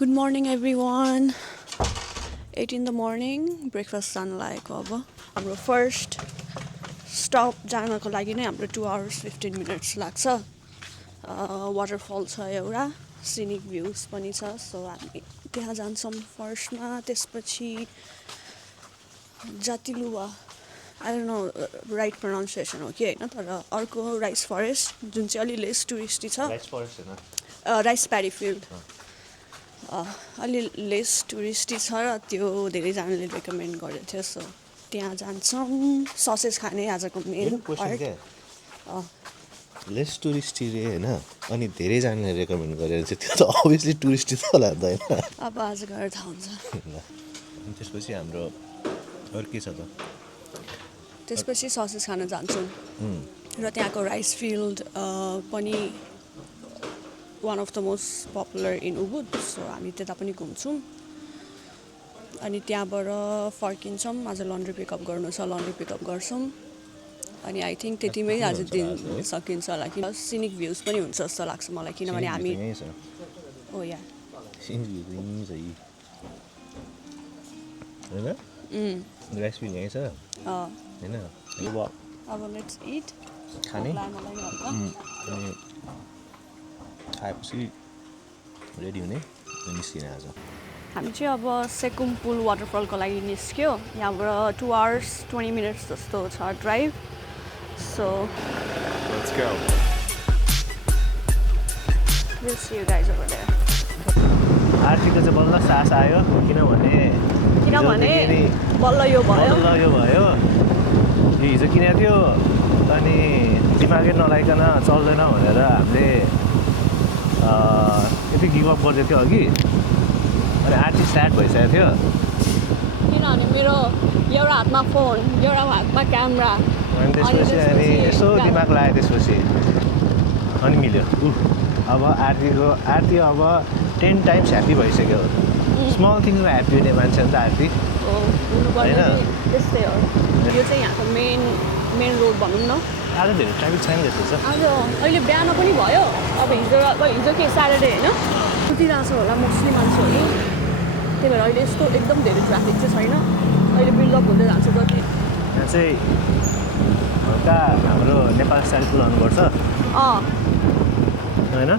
Good morning everyone. 8 in the morning. Breakfast जान लागेको अब हाम्रो फर्स्ट स्टप जानको लागि नै हाम्रो 2 hours 15 minutes लाग्छ. वाटरफल छ एउटा, scenic views पनि छ. सो हामी त्यहाँ जान्छौँ फर्स्टमा. त्यसपछि Jatiluwih, I don't know right pronunciation हो कि हैन, तर अर्को राइस फरेस्ट जुन चाहिँ अलि लेस टुरिस्टी छ. राइस फरेस्ट हैन, राइस प्याडी फिल्ड. अलि लेस टुरिस्टी छ र त्यो धेरैजनाले रेकमेन्ड गरेको थियो. सो त्यहाँ जान्छौँ. ससेज खाने आजको मेन पार्ट. लेस टुरिस्टी रे हैन, अनि धेरैजनाले रेकमेन्ड गरेर चाहिँ त्यो त अभियसली टुरिस्टी त होला नि त हैन. अब आज गएर थाहा हुन्छ. अनि त्यसपछि हाम्रो अरु के छ त? त्यसपछि ससेज खान जान्छौँ. र त्यहाँको राइस फिल्ड पनि one of the most popular in Ubud. So हामी त्यता पनि घुम्छौँ. अनि त्यहाँबाट फर्किन्छौँ. आज लन्ड्री पिकअप गर्नु छ, लन्ड्री पिकअप गर्छौँ. अनि आई थिङ्क त्यतिमै आज दिन सकिन्छ होला. कि सिनिक भ्युज पनि हुन्छ जस्तो लाग्छ मलाई, किनभने हामी ओ या सिनिक भ्युज चाहिँ हैन, राइस फिल्ड यही छ हैन. अब लेट्स इट. खाने अनि खाएपछि रेडी हुने निस्किने आज. हामी चाहिँ अब सेकुम्पुल वाटरफलको लागि निस्क्यो. यहाँबाट 2 hours 20 minutes जस्तो छ drive. So let's go. we'll see you guys over there. आर्थिकको चाहिँ बल्ल सास आयो, किनभने बल्ल यो भयो. हिजो किनेको थियो अनि दिमागै नलाइकन चल्दैन भनेर हामीले यति गिभअप गरिदिएको थियो अघि. अनि आर्ची स्याड भइसकेको थियो, किनभने मेरो एउटा हातमा फोन, एउटा हातमा क्यामेरा. अनि त्यसपछि अनि यसो दिमाग लाग्यो. त्यसपछि अनि मिल्यो. अब आरती अब 10 times ह्याप्पी भइसक्यो. स्मल थिङ्समा ह्याप्पी हुने मान्छे हो नि त आरती होइन. त्यस्तै हो. यो चाहिँ यहाँको मेन रोड भनौँ न. आज धेरै ट्राफिक छैन जस्तो छ. आज अहिले बिहान पनि भयो. अब हिजो के स्याटरडे होइन, सुतिरहेको छ होला मोस्टली मान्छेहरू. त्यही भएर अहिले यस्तो एकदम धेरै ट्राफिक चाहिँ छैन. अहिले बिल्डअप हुँदै जान्छ जति. यहाँ चाहिँ हल्का हाम्रो नेपाल स्टाइल पुऱ्याउनुपर्छ होइन.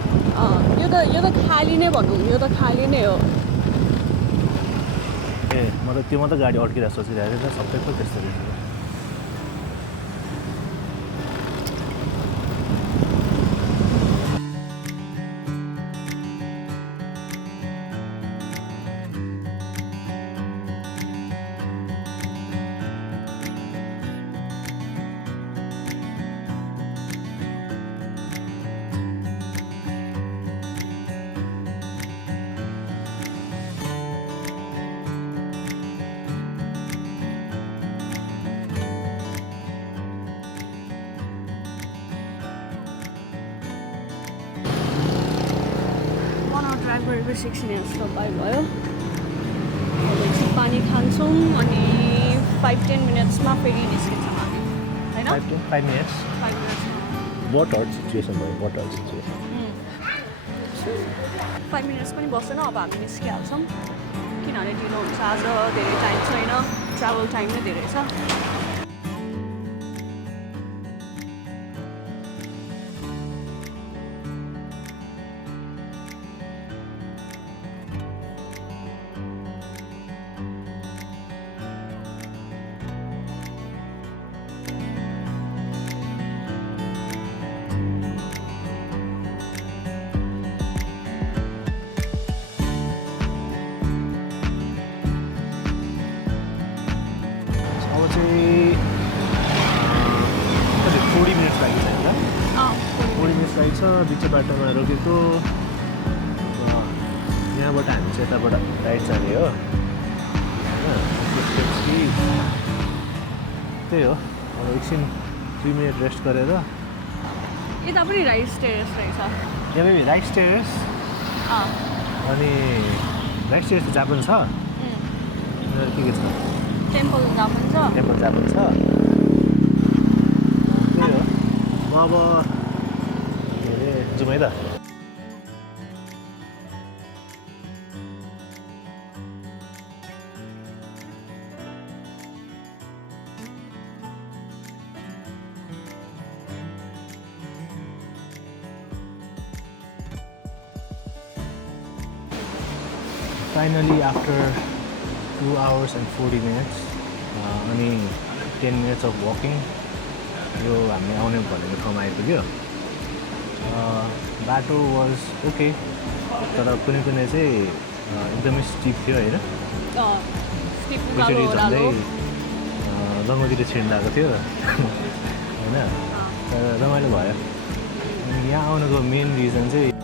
यो त खाली नै भनौँ, यो त खाली नै हो. ए म त गाडी अड्किरहेको सोचिरहेको थिएँ. सबैको त्यस्तो रहेछ. ड्राइभ गरेको 6 minutes तपाईँ भयो. एकछिन पानी खान्छौँ अनि 5-10 minutesमा फेरि निस्किन्छौँ हामी होइन. 5 minutes 5 minutesमा वाटर सिचुएसन भयो. वाटर सिचुएसन 5 minutes पनि बस्दैन. अब हामी निस्किहाल्छौँ, किनभने ढिलो हुन्छ. आज धेरै टाइम छैन, ट्राभल टाइम नै धेरै छ. अब चाहिँ 40 minutes लागि छ होइन. 40 minutes लागि छ. बिच बाटोमा रोकेको. यहाँबाट हामी चाहिँ यताबाट राइट जाने हो. त्यसपछि त्यही हो. अब एकछिन 3 minute रेस्ट गरेर यता पनि राइस टेरेस रहेछ. यहाँ पनि राइस टेरेस. अनि राइस टेरेस जापान छ. के छ? टेम्पल जापान छ. त्यही हो. म अब के अरे जाउँ है त. Finally, after 2 hours and 40 minutes, only 10 minutes of walking, यो हामी आउने भनेको ठाउँमा आइपुग्यो. बाटो वाज ओके, तर कुनै कुनै चाहिँ एकदमै स्टिप थियो होइन. एकचोटि झन्डै लङ्गोतिर छिर्न लागेको थियो होइन, तर रमाइलो भयो. यहाँ आउनुको मेन रिजन चाहिँ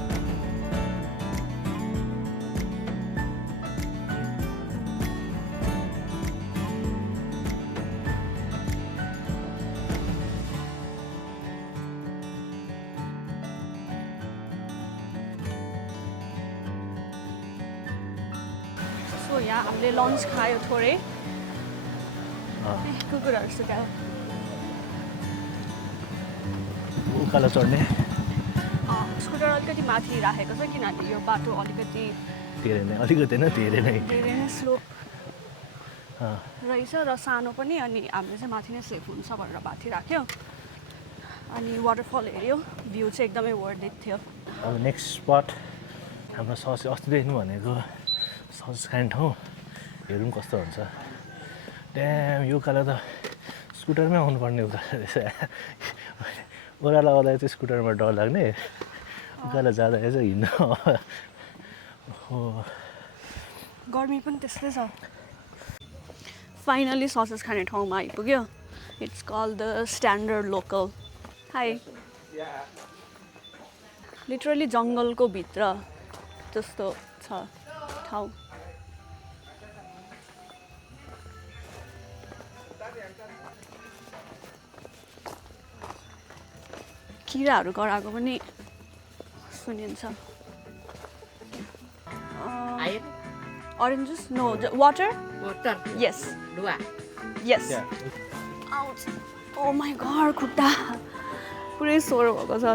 यहाँ हामीले लन्च खायो थोरै. कुकुरहरू सुकायो. उकालो चढ्ने स्कुटर अलिकति माथि राखेको छ किनभने यो बाटो अलिकति धेरै नै स्लोप रहेछ र सानो पनि. अनि हामीले चाहिँ माथि नै सेफ हुन्छ भनेर माथि राख्यो. अनि वाटरफल हेऱ्यो, भ्यू चाहिँ एकदमै वर्थ इट थियो. अब नेक्स्ट स्पट हाम्रो सस अस्तिदेखि भनेको सस खाने ठाउँ. हेरौँ कस्तो हुन्छ. ड्याम यो उकालो त स्कुटरमै आउनुपर्ने उकालो रहेछ. ओह्रालो आउँदा चाहिँ स्कुटरमा डर लाग्ने, उकालो जाँदाखेरि चाहिँ हिँड्न. गर्मी पनि त्यस्तै छ. फाइनली ससेस खाने ठाउँमा आइपुग्यो. It's called the standard local. Hi. Literally जङ्गलको भित्र जस्तो छ ठाउँ. किराहरू कराएको पनि सुनिन्छ. Oranges? No. Water? Water. Yes. Dua. Yes. Ouch. Oh my god, खुट्टा पुरै सोर भएको छ.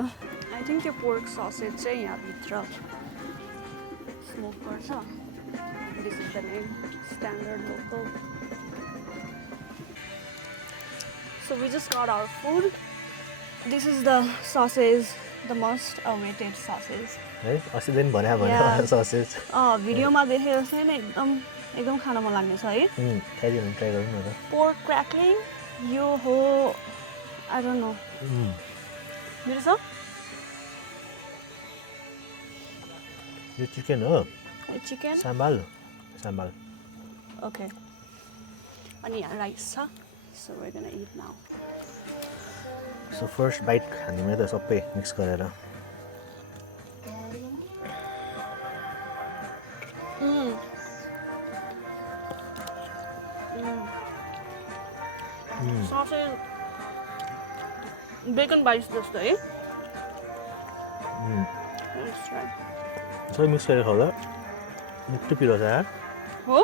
आई थिङ्क त्यो पोर्क ससेज चाहिँ यहाँभित्र स्मोक गर्छ. This is the name, standard local. So we just got our food. This is the sausage, the most awaited sausage. है अस्तिदेखि भने ससेज. भिडियोमा देखेको छैन, एकदम खान मन लाग्ने छ है. खाइदिनु, ट्राई गरौँ न त. पोर्क क्र्याकलिङ, यो हो आई डोन्ट नो. मेरो छ यो चिकन हो. Chicken sambal. ओके. अनि यहाँ राइस छ. So we're gonna eat now. So first bite खानेमै त सबै मिक्स गरेर. Sausage bacon bites जस्तो है. Let's try. सबै मिक्स गरेर खाउँदा मिठो पिरो छ यार. हो?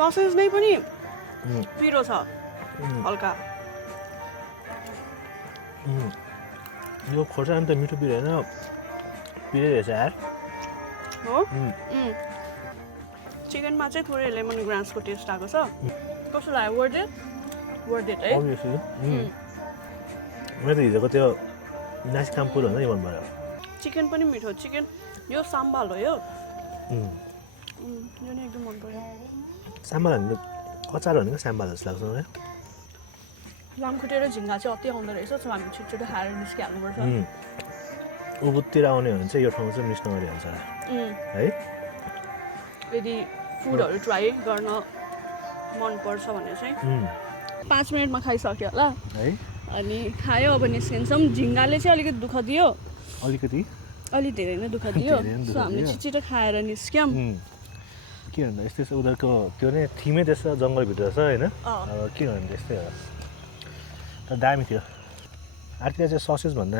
ससेज नै पनि पिरो छ हल्का. यो खोर्सानी त मिठो पिरो होइन, पिरै रहेछ यार. हो? चिकनमा चाहिँ थोरै लेमन ग्रासको टेस्ट आएको छ. कस्तो लाग्यो? वर्थ इट है? अभियसली. मैले त हिजोको त्यो नासिकाम्पुर भन्दा नि मन पऱ्यो. चिकन पनि मिठो. चिकन यो साम्बाल हो यो. यो नि एकदम मन पऱ्यो. साम्बाल भनेको अचार भनेको साम्बाल जस्तो लाग्छ मलाई. लामखुट्टे र झिङ्गा चाहिँ अति आउँदो रहेछ. सो हामी छिटो खाएर निस्किहाल्नुपर्छ. उबुतिर आउने भने चाहिँ यो ठाउँ चाहिँ मिस नगरिहाल्छ है. यदि फुडहरू ट्राई गर्न मनपर्छ भने चाहिँ 5 मिनटमा खाइसक्यो होला है. अनि खायो. अब निस्किन्छौँ. झिङ्गाले चाहिँ अलिकति दुःख दियो, अलि धेरै नै दुःख दियो. सो हामीले छिटो खाएर निस्क्यौँ. के भन्दा यस्तै छ उनीहरूको त्यो नै थिमै त्यस्तो जङ्गलभित्र छ होइन. अब के भन्नु त्यस्तै हो. तर दामी थियो. आर्थिक चाहिँ ससेज भन्दा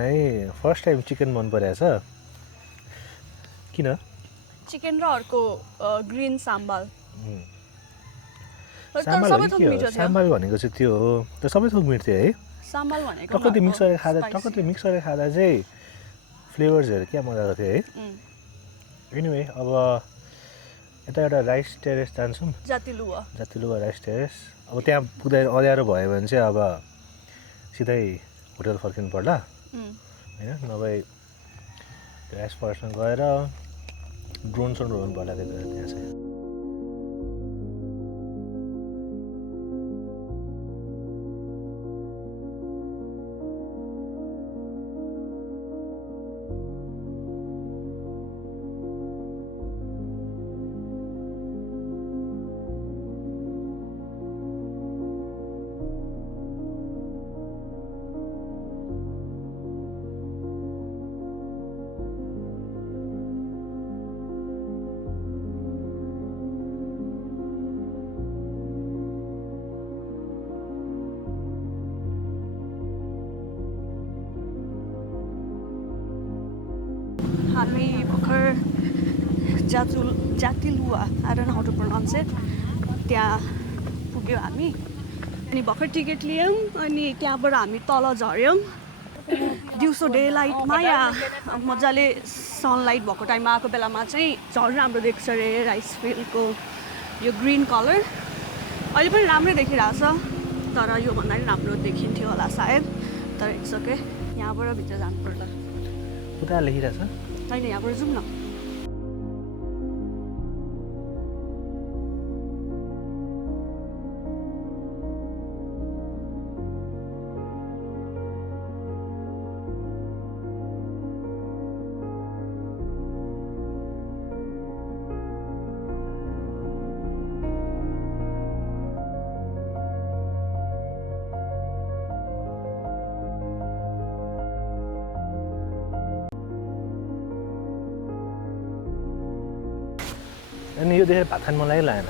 फर्स्ट टाइम चिकन मन परेको छ. किन? चिकन र अर्को ग्रिन साम्बाल. साम्बाल भनेको चाहिँ त्यो हो, त्यो सबै थोक मिठो थियो है. साम्बाल भनेको टक्क त्यो मिक्स गरेर खाँदा चाहिँ फ्लेभर्सहरू क्या मजाको थियो है. एनिवे अब यता एउटा राइस टेरेस जान्छौँ. जातिलुवा राइस टेरेस. अब त्यहाँ पुग्दा अँध्यारो भयो भने चाहिँ अब सिधै होटल फर्किनु पर्ला होइन. नभए राइस फरेस्टमा गएर ड्रोन गर्नु पर्ला त्यहाँ चाहिँ. हामी भर्खर Jatiluwih, I don't know how to pronounce it. त्यहाँ पुग्यो हामी अनि भर्खर टिकट लियौँ अनि त्यहाँबाट हामी तल झऱ्यौँ दिउँसो डे लाइटमा या मजाले सनलाइट भएको टाइममा आएको बेलामा चाहिँ झन् राम्रो देख्छ अरे राइस फिल्डको यो ग्रिन कलर अहिले पनि राम्रै देखिरहेछ तर योभन्दा पनि राम्रो देखिन्थ्यो होला सायद तर इट्स ओके यहाँबाट भित्र जानुपर्छ उता लेखिरहेछ होइन यहाँबाट जाउँ न अनि यो देखेर भात खान मन लागेन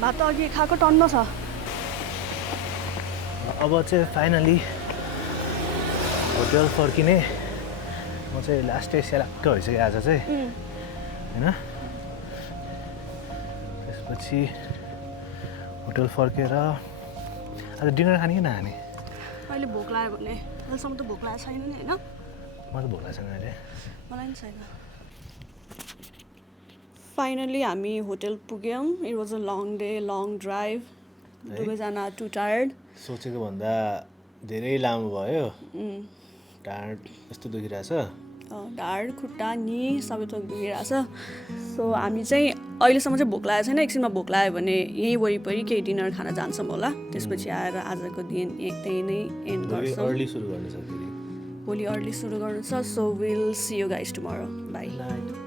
भात अघि खाएको टन्न छ अब चाहिँ फाइनली होटल फर्किने म चाहिँ लास्टै सेलाक्क भइसक्यो आज चाहिँ होइन त्यसपछि होटल फर्केर आज डिनर खाने कि नखाने अहिले भोक लाग्यो भने अहिलेसम्म त भोक लागेको छैन नि होइन म त भोक लाग्छ अहिले मलाई पनि छैन फाइनली हामी होटल पुग्यौँ it was a long day long drive दुवैजना टु टायर्ड सोचेको भन्दा धेरै लामो भयो ढाड यस्तो दुखिरहेछ ढाड खुट्टा नि सबै थोक दुखिरहेछ सो हामी चाहिँ अहिलेसम्म चाहिँ भोक लागेको छैन एकछिनमा भोक लाग्यो भने यहीँ वरिपरि केही डिनर खान जान्छौँ होला त्यसपछि आएर आजको दिन त्यही नै एन्ड गर्छौँ भोलि अर्ली सुरु गर्नु छ so will see you guys tomorrow by